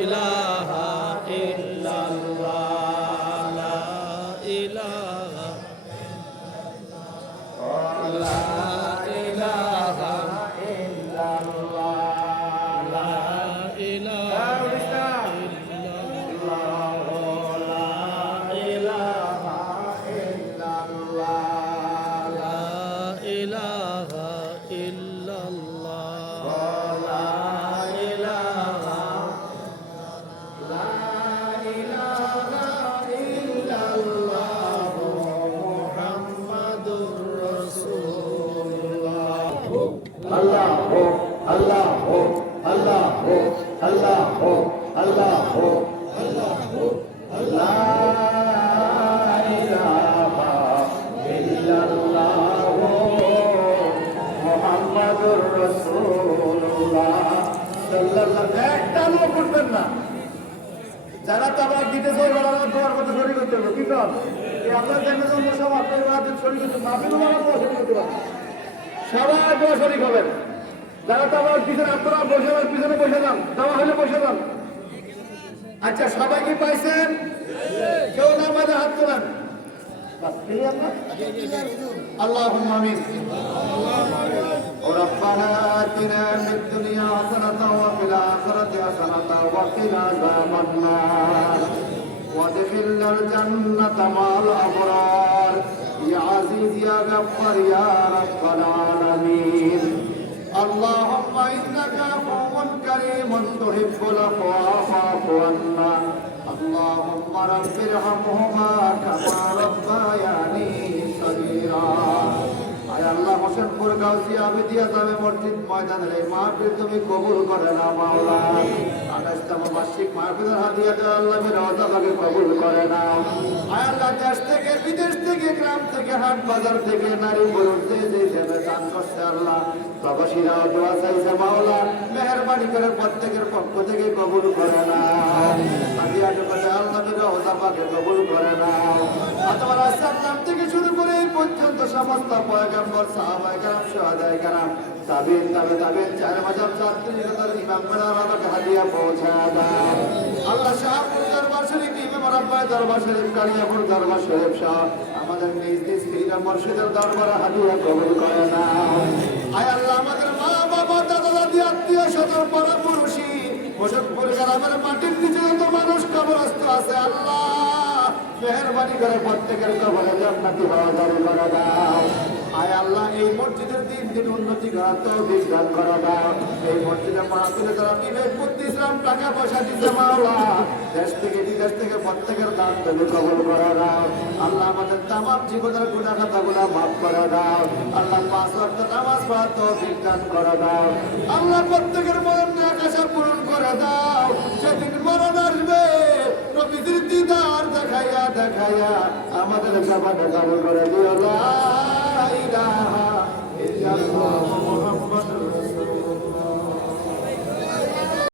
ইলাহা ইল্লাল্লাহ লা ইলাহা লা ইলাহা ইল্লাল্লাহ লা ইলাহা Allah ho, Allah ho, Allah ho, Allah ho, Allah ho, Allah ho, La ilaha illallah Muhammadur Rasulullah sallallahu একটা লোক করবেন না যারা তাবার দিতে চাই ওরা দোয়ার কথা শরীর করতে হবে কি কাজ এই আপনার জন্য সব আপনার রাতে শরীর করতে মাহফিল ওরা দোয়া শরীর করতে পারে সবাই দোয়া শরীর হবেন যারা তাবার পিছনে আপনারা বসে পিছনে বসে যান দেওয়া হলে বসে যান আচ্ছা সবাই কি পাইছেন কেউ না মাঝে হাত তোলেন اللهم آمين ربنا آتنا في الدنيا حسنة وفي الآخرة حسنة وقنا عذاب النار وادخلنا الجنة مع الأبرار يا عزيز يا غفار يا رب العالمين اللهم إنك عفو كريم تحب العفو فاعف عنا اللهم رب ارحمهما كما ربياني صغيرا আয় আল্লাহ হোসেনপুর গাউসিয়া আবিদিয়া জামে মসজিদ ময়দানের এই মাহফিল তুমি কবুল করে নাও মাওলা 28তম বার্ষিক মাহফিলের হাদিয়াতে আল্লাহ রওজাকে কবুল করে নাও আয় আল্লাহ দেশ থেকে বিদেশ থেকে গ্রাম থেকে হাট বাজার থেকে নারী পুরুষ যে যেভাবে দান করছে আল্লাহ প্রবাসীরা দোয়া চাইছে মাওলা মেহেরবানি করে প্রত্যেকের পক্ষ থেকে কবুল করে নাও হাদিয়াতে করে আল্লাহ রওজাকে কবুল করে নাও আতওয়ার সালাম থেকে শুরু করে এই পর্যন্ত সমস্ত পয়গম্বর সাহাবায়ে কেরাম শুহাদায়ে কেরাম তাবিঈন তাবিঈন চার মাযহাব ছাত্রীদের ইমাম বানার হাদিয়া পৌঁছা দাও আল্লাহ শাহপুর দরবার শরীফ ইমাম রাব্বাই দরবার শরীফ কালিয়াপুর দরবার শরীফ শাহ আমাদের নিজ নিজ পীর মুর্শিদের দরবারে হাদিয়া কবুল করে নাও আয় আল্লাহ আমাদের মা বাবা দাদা দাদি আত্মীয় স্বজন পাড়া পড়োশী হোসেনপুর গ্রামের মাটির নিচে যত মানুষ কবরস্থ আছে আল্লাহ মেহেরবানি করে প্রত্যেকের কবরে জান্নাতি হওয়া দাঁড়িয়ে করে দাও আয় আল্লাহ এই মসজিদের দিন দিন উন্নতি করার তৌফিক দান করে দাও এই মসজিদে মাহফিলে যারা বিবেক বুদ্ধি ইসলাম টাকা পয়সা দিতে মাওলা দেশ থেকে বিদেশ থেকে প্রত্যেকের দান তুমি কবুল করে দাও আল্লাহ আমাদের তামাম জীবনের গুনাহ খাতাগুলো মাফ করে দাও আল্লাহ 5 ওয়াক্ত নামাজ পড়ার তৌফিক দান করে দাও আল্লাহ প্রত্যেকের মনের আশা পূরণ করে দাও যেদিন মরণ আসবে নবীর দিদার দেখাইয়া দেখাইয়া আমাদের জবানে কবুল করে দিও লা ইলাহা ইল্লাল্লাহ মুহাম্মাদুর রাসূলুল্লাহ